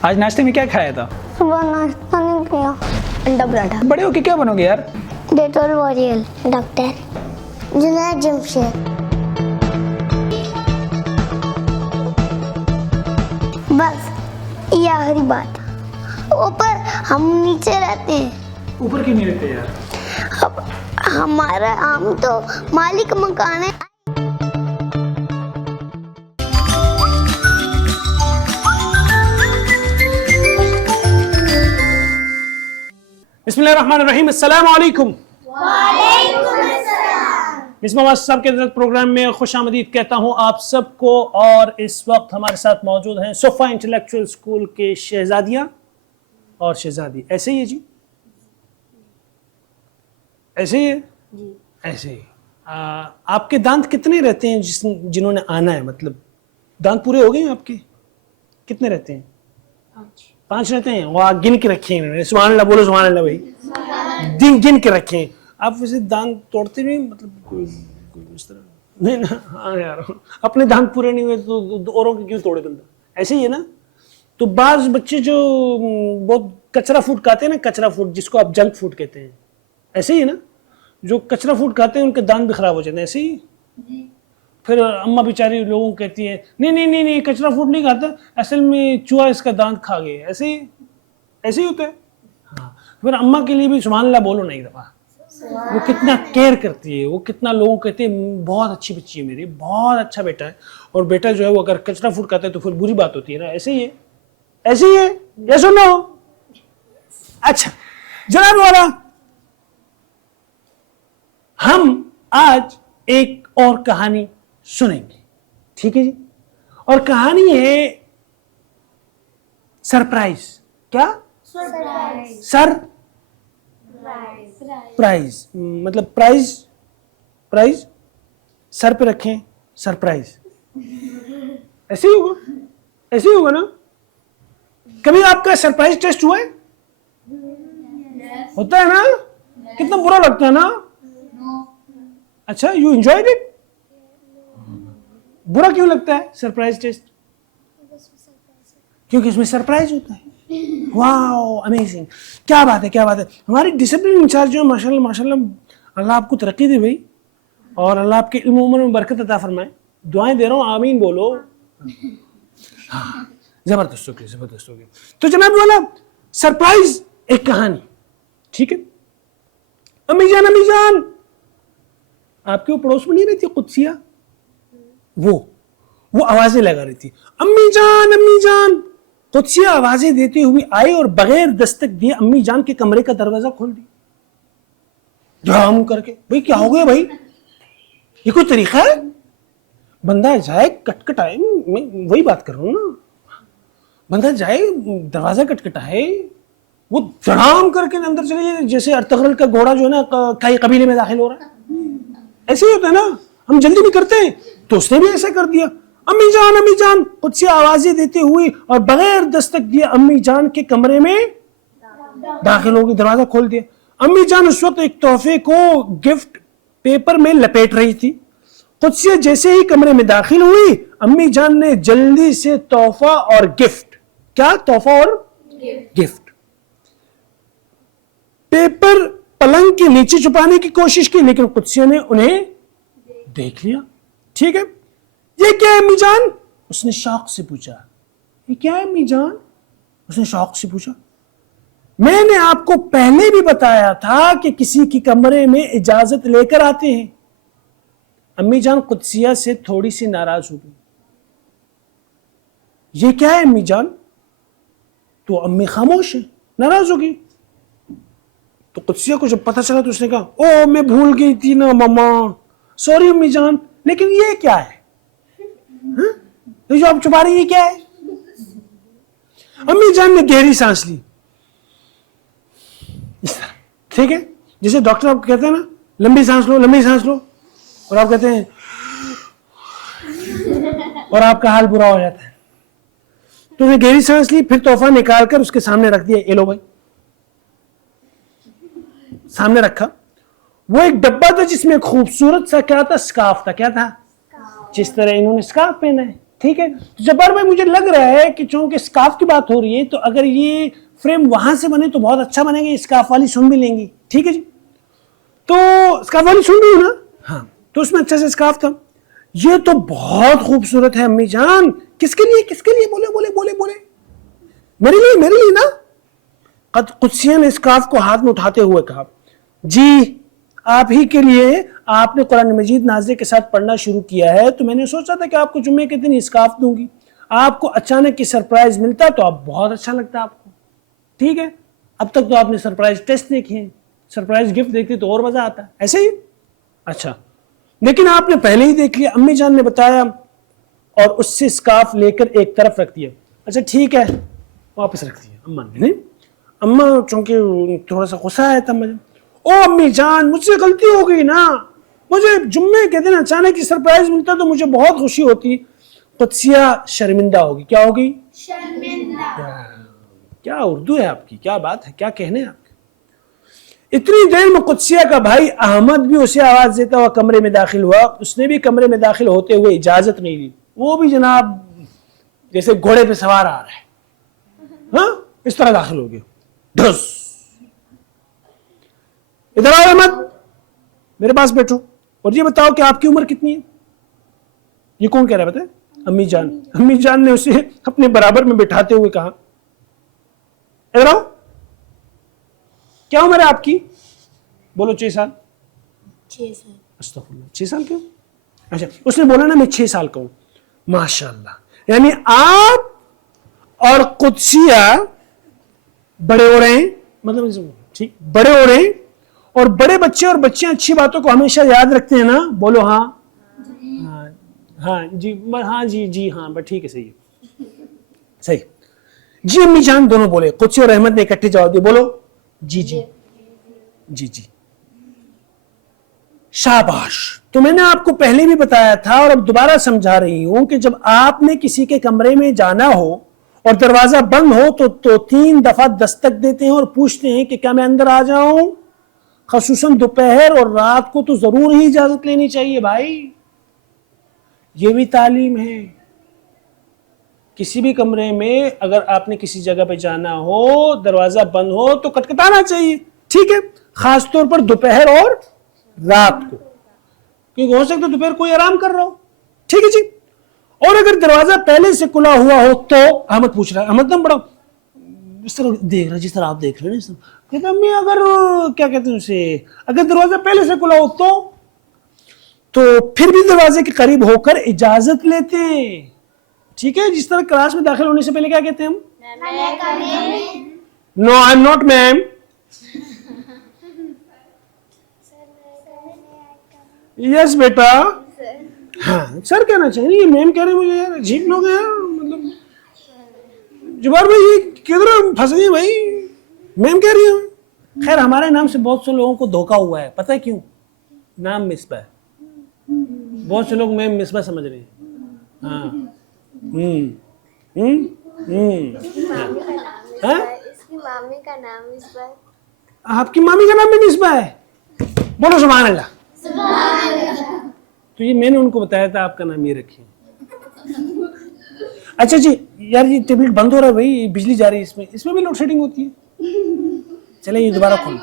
आज नाश्ते में क्या खाया था? सुबह नाश्ता नहीं किया, अंडा पराठा। बड़े होके क्या बनोगे यार? Dettol warrior, doctor Junaid Jamshed. बस ये आखिरी बात। ऊपर हम नीचे रहते हैं। ऊपर क्यों नहीं रहते यार? अब हमारा हम तो मालिक मकान है। बिस्मिल्लाहिर्रहमानिर्रहीम, अस्सलाम वालेकुम। मिस मोहम्मद साहब के प्रोग्राम में खुश आमदीद कहता हूँ आप सबको। और इस वक्त हमारे साथ मौजूद हैं सोफा इंटेलेक्चुअल स्कूल के शहजादियाँ और शहजादी। ऐसे ही है जी, ऐसे ही है जी, ऐसे ही। आपके दांत कितने रहते हैं जिन्होंने आना है? मतलब दांत पूरे हो गए हैं आपके? कितने रहते हैं? 5 रहते हैं। वाह, गिन के रखे हैं। सुभान अल्लाह बोलो, सुभान अल्लाह भाई। गिन के रखे हैं। आप वैसे दांत तोड़ते नहीं? मतलब कोई इस तरह नहीं ना? हाँ यार, अपने दांत पूरे नहीं हुए तो औरों के क्यों तोड़े बंदा? ऐसे ही है ना? तो बाज बच्चे जो बहुत कचरा फूड खाते हैं ना, कचरा फूड जिसको आप जंक फूड कहते हैं, ऐसे ही है ना? जो कचरा फूड खाते हैं उनके दांत भी खराब हो जाते हैं, ऐसे ही। फिर अम्मा बेचारी लोगों को कहती है नहीं नहीं नहीं नहीं, कचरा फूड नहीं खाता, असल में चूहा इसका दांत खा गया। ऐसे ही होता है। हाँ, फिर अम्मा के लिए भी सुभान अल्लाह बोलो नहीं दफा। वो कितना केयर करती है, वो कितना लोगों को कहती है बहुत अच्छी बच्ची है मेरी, बहुत अच्छा बेटा है। और बेटा जो है वो अगर कचरा फूड खाता है तो फिर बुरी बात होती है ना। ऐसे ही है, ऐसे ही है। ये सुनो, अच्छा जनाब वाला, हम आज एक और कहानी सुनेंगे, ठीक है जी? और कहानी है सरप्राइज। क्या? प्राइज मतलब प्राइज सर पे रखें, सरप्राइज। ऐसे ही होगा, ऐसे ही होगा ना? कभी आपका सरप्राइज टेस्ट हुआ है? होता है ना? कितना बुरा लगता है ना? अच्छा, यू एंजॉयड इट? बुरा क्यों लगता है सरप्राइज टेस्ट? क्योंकि इसमें सरप्राइज होता है। वाओ, अमेजिंग, क्या बात है, क्या बात है। हमारी डिसिप्लिन इंचार्ज जो माशाल्लाह माशाल्लाह, अल्लाह आपको तरक्की दे भाई, और अल्लाह आपके इल्म उम्र में बरकत अता फरमाए। दुआएं दे रहा हूँ, आमीन बोलो। हाँ, जबरदस्त हो गई, जबरदस्त हो गई। तो जनाब वाला, सरप्राइज एक कहानी, ठीक है? अम्मी जान, आपके वो पड़ोस में नहीं रहती कुदसिया? वो आवाजें लगा रही थी, अम्मी जान। कुदसिया आवाजें देती हुई आई और बगैर दस्तक दिए अम्मी जान के कमरे का दरवाजा खोल दिया धड़ाम करके। भाई क्या हो गया भाई? ये कोई तरीका है? बंदा जाए कटकटाए, मैं वही बात कर रहा हूं ना। बंदा जाए दरवाजा कटकटाए, वो धड़ाम करके अंदर चले जाए, जैसे अर्तगरल का घोड़ा जो है ना कई कबीले में दाखिल हो रहा है। ऐसे ही होता है ना, हम जल्दी नहीं करते, तो उसने भी ऐसा कर दिया। अम्मी जान कुछ आवाजें देते हुई और बगैर दस्तक दिए अम्मी जान के कमरे में दाखिल हो गई, दरवाजा खोल दिया। अम्मी जान उस वक्त एक तोहफे को गिफ्ट पेपर में लपेट रही थी। कुछ जैसे ही कमरे में दाखिल हुई, अम्मी जान ने जल्दी से तोहफा और गिफ्ट, क्या तोहफा और गिफ्ट, पेपर पलंग के नीचे छुपाने की कोशिश की, लेकिन कुत्सिया ने उन्हें देख लिया। ठीक है, ये क्या है अम्मी जान? उसने शौक से पूछा। ये क्या है अम्मी जान? उसने शौक से पूछा। मैंने आपको पहले भी बताया था कि किसी के कमरे में इजाजत लेकर आते हैं। अम्मी जान कुत्सिया से थोड़ी सी नाराज हो गई। ये क्या है अम्मी जान? तो अम्मी खामोश है, नाराज हो गई। तो कुत्सिया को जब पता चला तो उसने कहा, ओ मैं भूल गई थी ना मम्मा, सॉरी अम्मी जान, लेकिन ये क्या है? तो जो आप छुपा रही है क्या है? अम्मी जान ने गहरी सांस ली, ठीक है, जैसे डॉक्टर आपको कहते हैं ना लंबी सांस लो, लंबी सांस लो, और आप कहते हैं और आपका हाल बुरा हो जाता है। तो उसने गहरी सांस ली, फिर तोहफा निकाल कर उसके सामने रख दिया। ये लो भाई, सामने रखा। वो एक डब्बा था जिसमें खूबसूरत सा क्या था, स्कार्फ था। क्या था? जिस तरह इन्होंने स्कार्फ पहना है, ٹھیک ہے. جبار بھائی مجھے لگ رہا ہے کہ چونکہ اسکارف کی بات ہو رہی ہے تو اگر یہ فریم وہاں سے بنے تو بہت اچھا بنے گا. یہ اسکارف والی سن بھی لیں گی, ٹھیک ہے جی. تو اسکارف والی سن بھی ہو نا, ہاں, تو اس میں اچھا سے اسکارف تھا. یہ تو بہت خوبصورت ہے امی جان. کس کے لیے, کس کے لیے؟ بولے بولے بولے بولے. میرے لیے, میرے لیے نا. قدسیہ نے اسکارف کو ہاتھ میں اٹھاتے ہوئے کہا, جی آپ ہی کے لیے. آپ نے قرآن مجید نازلے کے ساتھ پڑھنا شروع کیا ہے تو میں نے سوچا تھا کہ آپ کو جمعے کے دن اسکارف دوں گی. آپ کو اچانک یہ سرپرائز ملتا تو آپ بہت اچھا لگتا آپ کو, ٹھیک ہے. اب تک تو آپ نے سرپرائز ٹیسٹ دیکھے ہیں, سرپرائز گفٹ دیکھتے تو اور مزہ آتا ہے, ایسے ہی. اچھا, لیکن آپ نے پہلے ہی دیکھ لیا, امی جان نے بتایا, اور اس سے اسکارف لے کر ایک طرف رکھ دیا. اچھا ٹھیک ہے, واپس رکھ دیا اما نے. اما چونکہ تھوڑا سا غصہ آیا تھا مجھے, او امی جان مجھ سے غلطی ہو گئی نا, مجھے جمعے کے دن اچانک ہی سرپرائز ملتا تو مجھے بہت خوشی ہوتی. قدسیہ شرمندہ ہوگی. کیا ہوگی؟ شرمندہ. کیا اردو ہے آپ کی, کیا بات ہے, کیا کہنے آپ کے. اتنی دیر میں قدسیہ کا بھائی احمد بھی اسے آواز دیتا ہوا کمرے میں داخل ہوا. اس نے بھی کمرے میں داخل ہوتے ہوئے اجازت نہیں لی. وہ بھی جناب جیسے گھوڑے پہ سوار آ رہا ہے, ہاں, اس طرح داخل ہو گیا. ڈھس, ادھر آؤ احمد, میرے پاس بیٹھو, اور یہ بتاؤ کہ آپ کی عمر کتنی ہے. یہ کون کہہ رہا ہے بتائیں؟ امی جان. امی جان نے اسے اپنے برابر میں بٹھاتے ہوئے کہا, ادھر آؤ, کیا عمر ہے آپ کی؟ بولو 6 سال. 6 سال. استغفر اللہ, 6 سال کیوں؟ اچھا, اس نے بولا نا میں 6 سال کا ہوں. ماشاء اللہ, یعنی آپ اور قدسیہ بڑے ہو رہے ہیں, مطلب ٹھیک بڑے ہو رہے ہیں, اور بڑے بچے اور بچیاں اچھی باتوں کو ہمیشہ یاد رکھتے ہیں نا. بولو ہاں. ہاں جی, ہاں جی, جی ہاں, بس ٹھیک ہے, صحیح ہے, صحیح. جی امی جان دونوں بولے. قدسی اور احمد نے اکٹھے جواب دیا. بولو جی جی جی جی. شاباش. تو میں نے آپ کو پہلے بھی بتایا تھا اور اب دوبارہ سمجھا رہی ہوں کہ جب آپ نے کسی کے کمرے میں جانا ہو اور دروازہ بند ہو تو 3 دفعہ دستک دیتے ہیں اور پوچھتے ہیں کہ کیا میں اندر آ جاؤں. خصوصاً دوپہر اور رات کو تو ضرور ہی اجازت لینی چاہیے بھائی. یہ بھی تعلیم ہے. کسی بھی کمرے میں اگر آپ نے کسی جگہ پہ جانا ہو, دروازہ بند ہو تو کٹکھٹانا چاہیے, ٹھیک ہے, خاص طور پر دوپہر اور رات کو, کیونکہ ہو سکتا ہے دوپہر کوئی آرام کر رہا ہو, ٹھیک ہے جی. اور اگر دروازہ پہلے سے کھلا ہوا ہو تو, احمد پوچھ رہا ہے, احمد نہ بڑا اس طرح دیکھ رہا ہے جس طرح آپ دیکھ رہے ہیں, کہتے ہیں امی اگر کیا کہتے ہیں اسے, اگر دروازہ پہلے سے کھلا ہو تو پھر بھی دروازے کے قریب ہو کر اجازت لیتے ہیں, ٹھیک ہے. جس طرح کلاس میں داخل ہونے سے پہلے کیا کہتے ہیں ہم؟ نو آئی ایم ناٹ میم. یس بیٹا, ہاں سر کہنا چاہیے. یہ میم کہہ رہے ہیں مجھے, یار عجیب لوگ ہیں یار, مطلب جبار بھائی یہ کدھر پھنس گئی بھائی, میم کہہ رہی ہیں. خیر ہمارے نام سے بہت سے لوگوں کو دھوکا ہوا ہے, پتہ ہے کیوں؟ نام مصباح ہے, بہت سے لوگ میم مصباح سمجھ رہے ہیں. ہاں آپ کی مامی کا نام بھی مصباح ہے. بولو سبحان اللہ. تو یہ میں نے ان کو بتایا تھا آپ کا نام یہ رکھیں. اچھا جی یار یہ ٹیبلٹ بند ہو رہا ہے بھائی, بجلی جا رہی ہے, اس میں بھی لوڈ شیڈنگ ہوتی ہے. چلیں یہ دوبارہ کھول,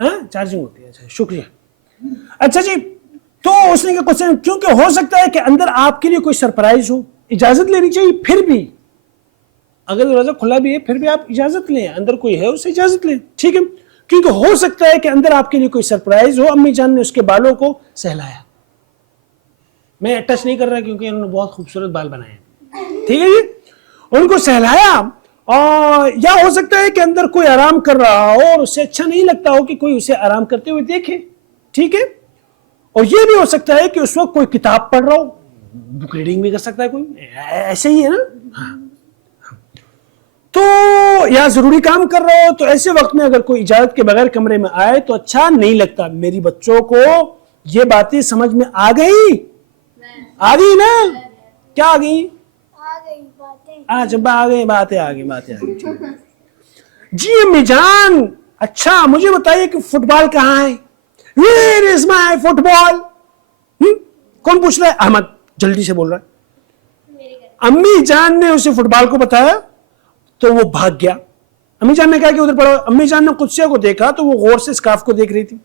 ہاں چارجنگ ہوتی ہے. اچھا شکریہ. اچھا جی, تو اس نے کیا, کیونکہ ہو سکتا ہے کہ اندر آپ کے لیے کوئی سرپرائز ہو, اجازت لینی چاہیے. پھر بھی اگر دروازہ کھلا بھی ہے پھر بھی آپ اجازت لیں, اندر کوئی ہے اسے اجازت لیں, ٹھیک ہے. کیونکہ ہو سکتا ہے کہ اندر آپ کے لیے کوئی سرپرائز ہو. امی جان نے اس کے بالوں کو سہلایا. میں ٹچ نہیں کر رہا کیونکہ انہوں نے بہت خوبصورت بال بنائے ہیں, ٹھیک ہے جی. ان کو سہلایا, اور یا ہو سکتا ہے کہ اندر کوئی آرام کر رہا ہو اور اسے اچھا نہیں لگتا ہو کہ کوئی اسے آرام کرتے ہوئے دیکھے, ٹھیک ہے. اور یہ بھی ہو سکتا ہے کہ اس وقت کوئی کتاب پڑھ رہا ہو, بک ریڈنگ بھی کر سکتا ہے کوئی, ایسے ہی ہے نا. تو یا ضروری کام کر رہا ہو, تو ایسے وقت میں اگر کوئی اجازت کے بغیر کمرے میں آئے تو اچھا نہیں لگتا. میری بچوں کو یہ باتیں سمجھ میں آ گئی؟ آ گئی نا؟ کیا آ گئی؟ جب آ گئی باتیں آ گئی. جی امی جان, اچھا مجھے بتائیے کہ فٹ بال کہاں ہے؟ Where is my football? کون پوچھ رہا ہے؟ احمد جلدی سے بول رہا ہے. अम्मी जान ने उसे फुटबॉल को बताया तो वो भाग गया। अम्मी जान ने कहा कि उधर पढ़ो। अम्मी जान ने कुत्सिया को देखा तो वो गौर से स्कार्फ को देख रही थी।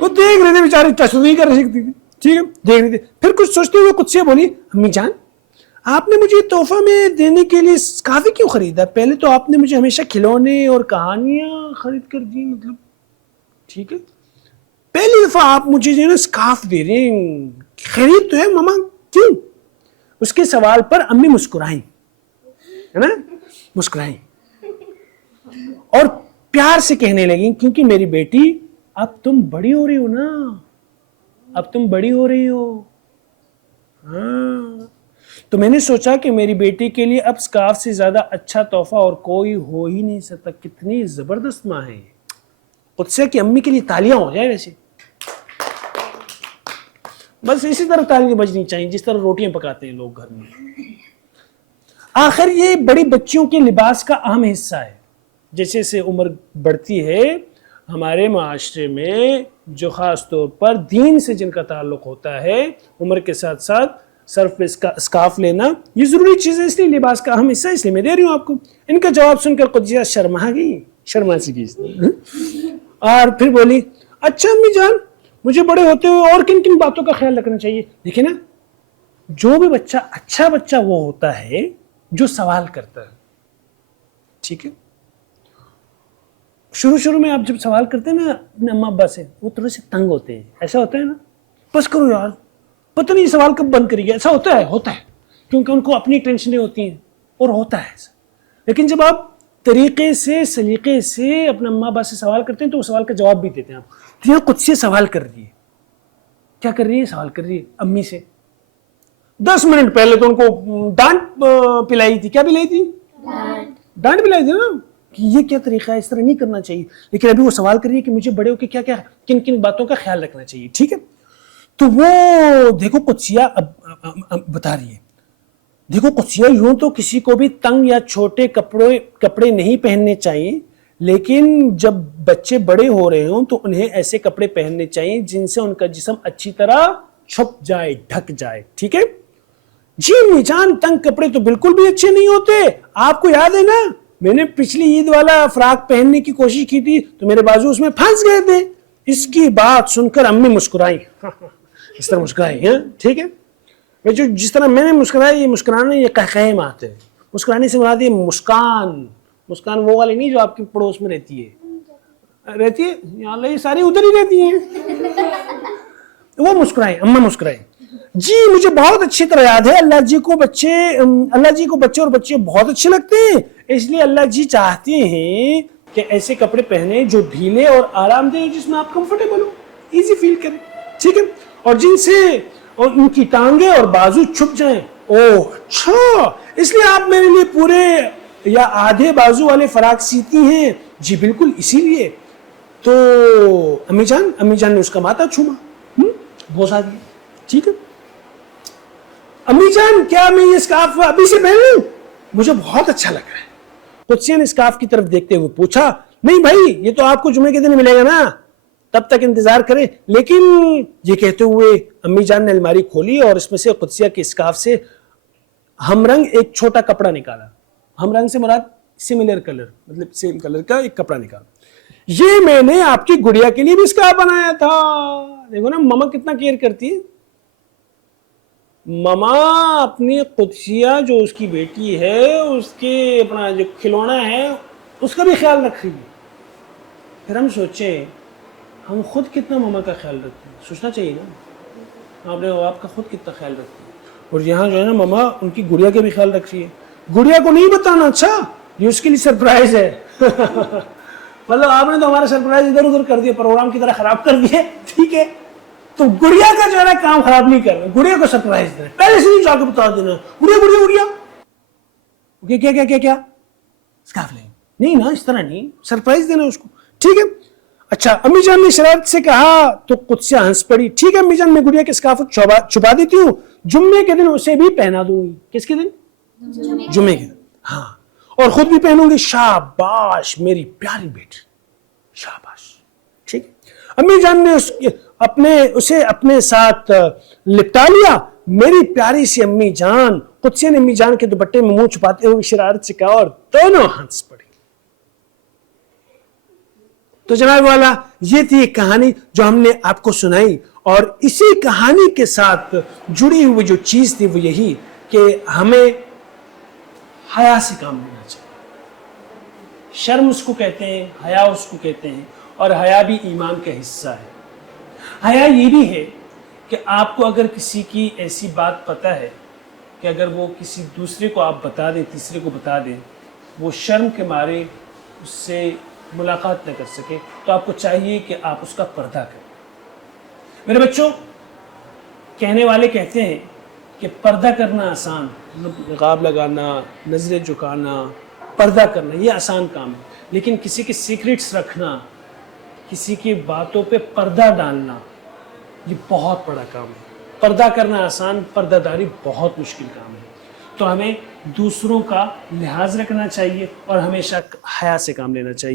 वो देख रहे थे बेचारी, तस्वीर कर सकती थी, ठीक है, देख रही थी। फिर कुछ सोचते हुए कुत्सिया बोली, अम्मी जान आपने मुझे तोहफा में देने के लिए स्कार्फ क्यों खरीदा? पहले तो आपने मुझे हमेशा खिलौने और कहानियां खरीद कर दी, मतलब ठीक है, पहली दफा आप मुझे जो है ना स्कार्फ दे रहे हैं, खरीद तो है मामा, क्यों? उसके सवाल पर अम्मी मुस्कुराई, है ना, मुस्कुराई और प्यार से कहने लगी, क्योंकि मेरी बेटी अब तुम बड़ी हो रही हो ना, अब तुम बड़ी हो रही हो, हाँ, तो मैंने सोचा कि मेरी बेटी के लिए अब स्कार्फ से ज्यादा अच्छा तोहफा और कोई हो ही नहीं सकता। कितनी जबरदस्त माँ है। कुत्से की अम्मी के लिए तालियां हो जाए वैसे, बस इसी तरह तालियां बजनी चाहिए जिस तरह रोटियां पकाते हैं लोग घर में। आखिर ये बड़ी बच्चियों के लिबास का अहम हिस्सा है। जैसे जैसे उम्र बढ़ती है हमारे माशरे में, जो खास तौर पर दीन से जिनका ताल्लुक होता है, उम्र के साथ साथ सर पे स्कार्फ लेना ये जरूरी चीज है, इसलिए लिबास का अहम हिस्सा, इसलिए मैं दे रही हूँ आपको। इनका जवाब सुनकर कुत्सिया शर्मा गई, शर्मा सी गई और फिर बोली, अच्छा अम्मी जान, मुझे बड़े होते हुए और किन किन बातों का ख्याल रखना चाहिए? देखिए ना, जो भी बच्चा अच्छा बच्चा वो होता है जो सवाल करता है, ठीक है। शुरू शुरू में आप जब सवाल करते हैं ना अपने अम्मा अब्बा से, वो थोड़े से तंग होते हैं, ऐसा होता है ना, बस करो यार, पता नहीं सवाल कब बंद करेगी, ऐसा होता है, क्योंकि उनको अपनी टेंशनें होती हैं और होता है ऐसा। लेकिन जब आप तरीके से सलीके से अपने अम्मा अब्बा से सवाल करते हैं तो वो सवाल का जवाब भी देते हैं आप। तो यहाँ कुछ से सवाल कर रही है, क्या कर रही है? सवाल कर रही है अम्मी से। 10 मिनट पहले तो उनको डांट पिलाई थी, क्या पिलाई थी? डांट पिलाई थी ना, कि ये क्या तरीका है, इस तरह नहीं करना चाहिए। लेकिन अभी वो सवाल कर रही है कि मुझे बड़े होकर क्या क्या किन किन बातों का ख्याल रखना चाहिए, ठीक है। तो वो देखो कुत्सिया अब बता रही है, देखो कुत्सिया, यूं तो किसी को भी तंग या छोटे कपड़े नहीं पहनने चाहिए, लेकिन जब बच्चे बड़े हो रहे हों तो उन्हें ऐसे कपड़े पहनने चाहिए जिनसे उनका जिस्म अच्छी तरह छुप जाए, ढक जाए, ठीक है जी। अम्मी जान, तंग कपड़े तो बिल्कुल भी अच्छे नहीं होते। आपको याद है ना, मैंने पिछली ईद वाला फ्रॉक पहनने की कोशिश की थी तो मेरे बाजू उसमें फंस गए थे। इसकी बात सुनकर अम्मी मुस्कुराई, इस तरह मुस्कुराई है, ठीक है। जो जिस तरह मैंने मुस्कुराया, ये मुस्कुराना, ये कहकहे में आते हैं। मुस्कुराने से मुराद ये मुस्कान वो वाली नहीं जो आपके पड़ोस में रहती है यहाँ, ये सारी उधर ही रहती हैं। वो मुस्कुराए, अम्मा मुस्कुराए, जी मुझे बहुत अच्छी तरह याद है, अल्लाह जी को बच्चे और बच्चे बहुत अच्छे लगते हैं, इसलिए अल्लाह जी चाहते हैं कि ऐसे कपड़े पहने जो ढीले और आरामदेह, जिसमें आप कंफर्टेबल हो, इजी फील करें, ठीक है, और जिनसे और उनकी टांगे और बाजू छुप जाएं। ओह अच्छा, इसलिए आप मेरे लिए पूरे या आधे बाजू वाले फराक सीती हैं? जी बिल्कुल, इसीलिए। तो अम्मी जान ने उसका माथा छूमा, बोसा दिया, ठीक है। अम्मी जान, क्या मैं ये स्कार्फ अभी से पहन लूं? मुझे बहुत अच्छा लग रहा है। कुत्सिया ने स्कार्फ की तरफ देखते हुए पूछा, नहीं भाई, ये तो आपको जुमे के दिन मिलेगा ना, तब तक इंतजार करें। लेकिन ये कहते हुए अम्मी जान ने अलमारी खोली और इसमें से कुत्सिया के स्कार्फ से हमरंग एक छोटा कपड़ा निकाला। हमरंग से मुराद सिमिलर कलर, मतलब सेम कलर का एक कपड़ा निकाला। ये मैंने आपकी गुड़िया के लिए भी स्कार्फ बनाया था। देखो ना मामा कितना केयर करती है। मामा अपनी कुत्सिया, जो उसकी बेटी है, उसके अपना जो खिलौना है, उसका भी ख्याल रख रही है। फिर हम सोचे, हम खुद कितना मामा का ख्याल रखते हैं, सोचना चाहिए ना, आपका खुद कितना ख्याल रखते हैं। और यहाँ जो है ना, मामा उनकी गुड़िया का भी ख्याल रख रही है। गुड़िया को नहीं बताना, अच्छा ये उसके लिए सरप्राइज है। मतलब आपने तो हमारा सरप्राइज इधर उधर कर दिया, प्रोग्राम की तरह खराब कर दिए, ठीक है। तो गुड़िया का जो है ना काम खराब नहीं करना, गुड़िया को सरप्राइज देना, पहले से नहीं जाकर बता देना, गुड़िया क्या स्कार्फ ले, नहीं ना, इस तरह नहीं, सरप्राइज देना उसको, ठीक है। अच्छा, अम्मी जान ने शरारत से कहा तो कुत्सिया हंस पड़ी। ठीक है अम्मी जान, मैं गुड़िया के स्कार्फ छुपा देती हूँ, जुम्मे के दिन उसे भी पहना दूंगी। किसके दिन? जुम्मे के दिन, हाँ, और खुद भी पहनूंगी। शाबाश मेरी प्यारी बेटी, शाबाश, ठीक। अम्मी जान ने उसे अपने साथ लिपटा लिया। मेरी प्यारी सी अम्मी जान, कुदसियन अम्मी जान के दुपट्टे में मुंह छुपाते हुए शरारत से कहा और दोनों हंस पड़ी। तो जनाब वाला, ये थी एक कहानी जो हमने आपको सुनाई, और इसी कहानी के साथ जुड़ी हुई जो चीज थी वो यही कि हमें हया से काम लेना चाहिए। शर्म उसको कहते हैं, हया उसको कहते हैं, और हया भी ईमान का हिस्सा है। हया ये भी है कि आपको अगर किसी की ऐसी बात पता है कि अगर वो किसी दूसरे को आप बता दें, तीसरे को बता दें, वो शर्म के मारे उससे मुलाकात न कर सके, तो आपको चाहिए कि आप उसका पर्दा करें। मेरे बच्चों, कहने वाले कहते हैं कि पर्दा करना आसान, नकाब लगाना, नजरें झुकाना, पर्दा करना ये आसान काम है, लेकिन किसी के सीक्रेट्स रखना, किसी की बातों पे पर्दा डालना, ये बहुत बड़ा काम है। पर्दा करना आसान, पर्दादारी बहुत मुश्किल काम है। तो हमें दूसरों का लिहाज रखना चाहिए और हमेशा हया से काम लेना चाहिए।